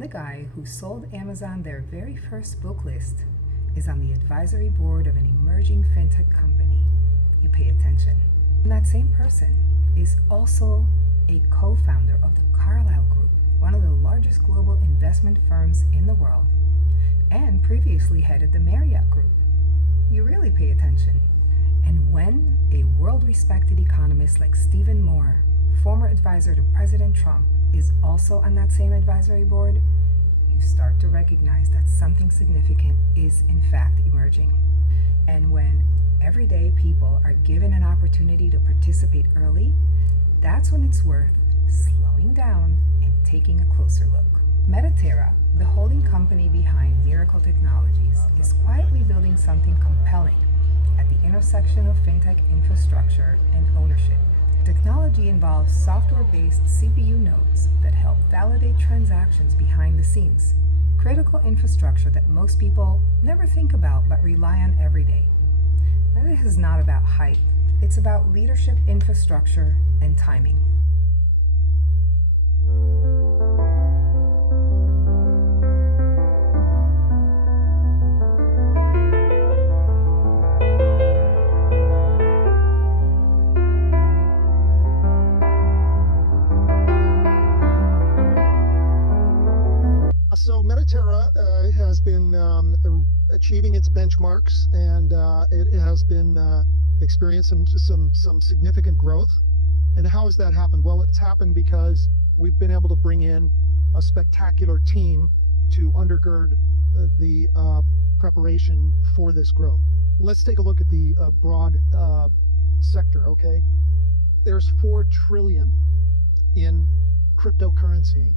And the guy who sold Amazon their very first book list is on the advisory board of an emerging fintech company. You pay attention. And that same person is also a co-founder of the Carlyle Group, one of the largest global investment firms in the world, and previously headed the Marriott Group. You really pay attention. And when a world-respected economist like Stephen Moore, former advisor to President Trump, is also on that same advisory board, you start to recognize that something significant is in fact emerging. And when everyday people are given an opportunity to participate early, that's when it's worth slowing down and taking a closer look. MetaTerra, the holding company behind Miracle Technologies, is quietly building something compelling at the intersection of fintech infrastructure and ownership. Technology involves software-based CPU nodes that help validate transactions behind the scenes, critical infrastructure that most people never think about but rely on every day. Now, this is not about hype. It's about leadership, infrastructure, and timing. So MetaTerra has been achieving its benchmarks, and it has been experiencing some significant growth. And how has that happened? Well, it's happened because we've been able to bring in a spectacular team to undergird the preparation for this growth. Let's take a look at the broad sector, okay? There's $4 trillion in cryptocurrency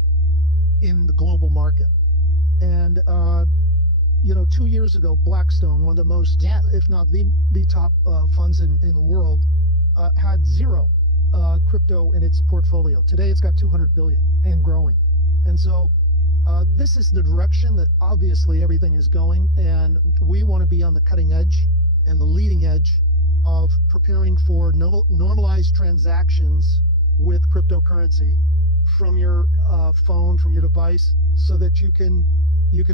in the global market. And 2 years ago, Blackstone, one of the most, if not the top funds in the world, had zero crypto in its portfolio. Today, it's got 200 billion and growing. And so this is the direction that obviously everything is going, and we want to be on the cutting edge and the leading edge of preparing for normalized transactions with cryptocurrency from your phone, from your device, so that you can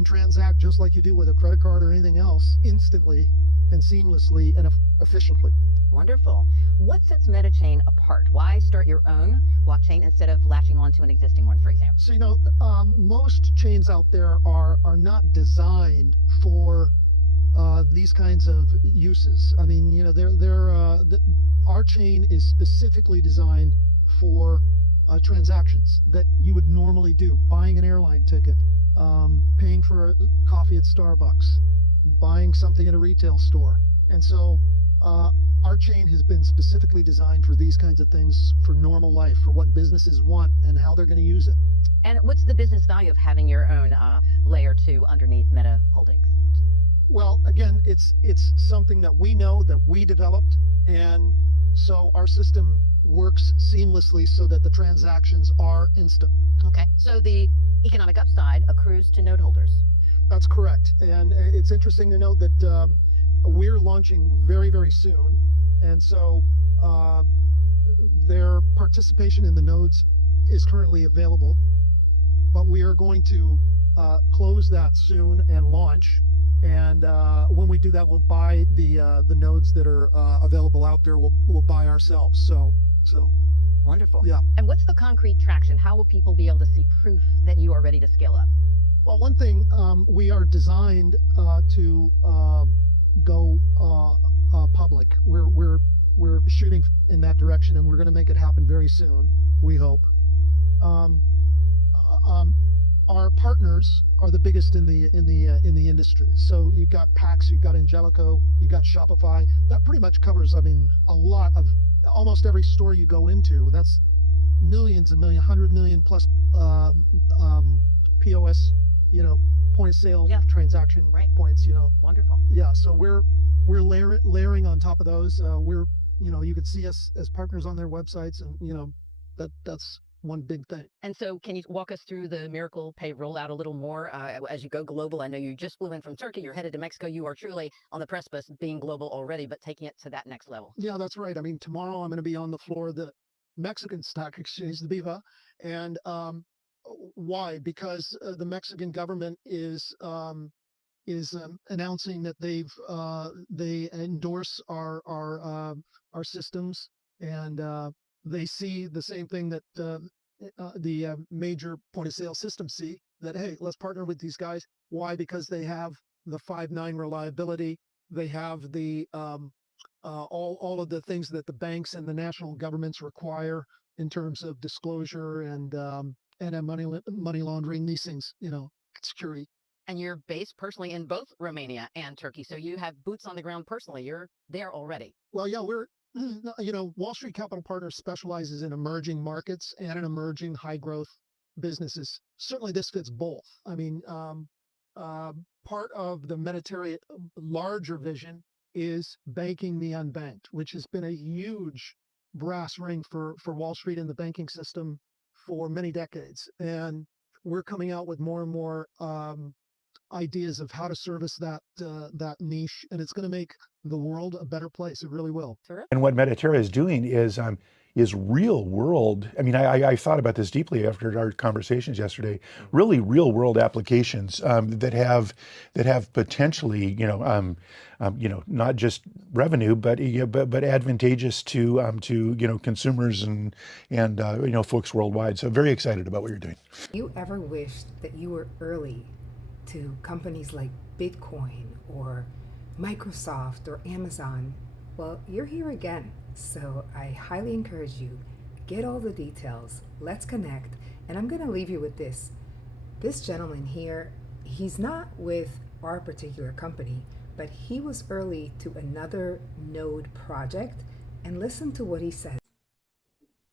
transact just like you do with a credit card or anything else, instantly and seamlessly and efficiently. Wonderful. What sets MetaChain apart? Why start your own blockchain instead of latching onto an existing one, for example? So most chains out there are not designed for these kinds of uses. I mean, our chain is specifically designed for transactions that you would normally do: buying an airline ticket, paying for a coffee at Starbucks, buying something at a retail store. And so our chain has been specifically designed for these kinds of things, for normal life, for what businesses want and how they're going to use it. And what's the business value of having your own layer 2 underneath Meta Holdings? Well, again, it's something that we know, that we developed, and so our system works seamlessly so that the transactions are instant. Okay, so the economic upside accrues to node holders. That's correct. And it's interesting to note that we're launching very, very soon. And so their participation in the nodes is currently available, but we are going to close that soon and launch. And when we do that, we'll buy the nodes that are available out there. We'll buy ourselves. So Wonderful. Yeah. And what's the concrete traction? How will people be able to see proof that you are ready to scale up? Well, one thing, we are designed to go public. We're shooting in that direction, and we're going to make it happen very soon, we hope. Our partners are the biggest in the industry. So you've got Pax, you've got Ingenico, you've got Shopify. That pretty much covers, a lot of almost every store you go into. That's millions and millions, 100 million plus POS, point of sale transaction points. Wonderful. Yeah. So we're layering on top of those. You could see us as partners on their websites, and that's one big thing. And so can you walk us through the MiraclePay rollout a little more as you go global? I know you just flew in from Turkey, you're headed to Mexico. You are truly on the precipice of being global already, but taking it to that next level. Yeah, that's right. Tomorrow I'm going to be on the floor of the Mexican stock exchange, the BIVA, and Why? Because the Mexican government is announcing that they endorse our systems, and they see the same thing that the major point of sale systems see, that hey, let's partner with these guys. Why? Because they have the 5.9 reliability. They have the all of the things that the banks and the national governments require in terms of disclosure and money laundering, these things, security. And you're based personally in both Romania and Turkey, so you have boots on the ground personally. You're there already. Well, yeah, Wall Street Capital Partners specializes in emerging markets and in emerging high growth businesses. Certainly this fits both. I mean, part of the MetaTerra larger vision is banking the unbanked, which has been a huge brass ring for Wall Street and the banking system for many decades. And we're coming out with more and more ideas of how to service that niche, and it's going to make the world a better place. It really will. And what MetaTerra is doing is real world. I mean, I thought about this deeply after our conversations yesterday. Really, real world applications that have potentially, not just revenue, but advantageous to consumers and folks worldwide. So very excited about what you're doing. You ever wished that you were early to companies like Bitcoin or Microsoft or Amazon? Well, you're here again. So I highly encourage you, get all the details, let's connect. And I'm going to leave you with this. This gentleman here, he's not with our particular company, but he was early to another node project. And listen to what he said.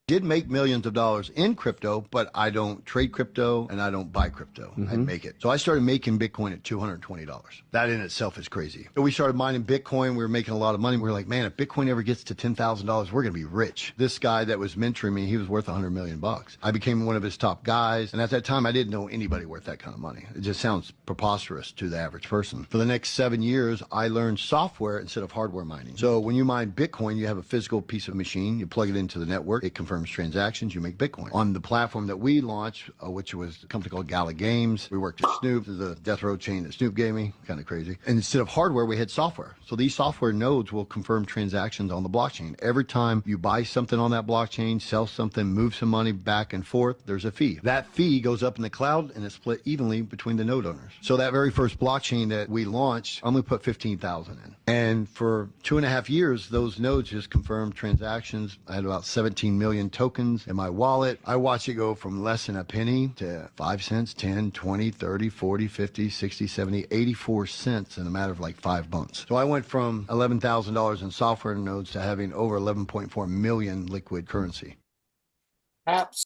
Did make millions of dollars in crypto, but I don't trade crypto and I don't buy crypto. I make it. So I started making Bitcoin at $220. That in itself is crazy. So we started mining Bitcoin. We were making a lot of money. We were like, man, if Bitcoin ever gets to $10,000, we're going to be rich. This guy that was mentoring me, he was worth $100 million. I became one of his top guys. And at that time, I didn't know anybody worth that kind of money. It just sounds preposterous to the average person. For the next 7 years, I learned software instead of hardware mining. So when you mine Bitcoin, you have a physical piece of machine. You plug it into the network. It confirms transactions, you make Bitcoin. On the platform that we launched, which was a company called Gala Games, we worked at Snoop, the death row chain that Snoop gave me, kind of crazy. And instead of hardware, we had software. So these software nodes will confirm transactions on the blockchain. Every time you buy something on that blockchain, sell something, move some money back and forth, there's a fee. That fee goes up in the cloud and it's split evenly between the node owners. So that very first blockchain that we launched, I'm going to put 15,000 in. And for 2.5 years, those nodes just confirmed transactions. I had about 17 million tokens in my wallet. I watched it go from less than a penny to 5 cents, 10, 20, 30, 40, 50, 60, 70, 84 cents in a matter of like 5 months. So I went from $11,000 in software nodes to having over 11.4 million liquid currency.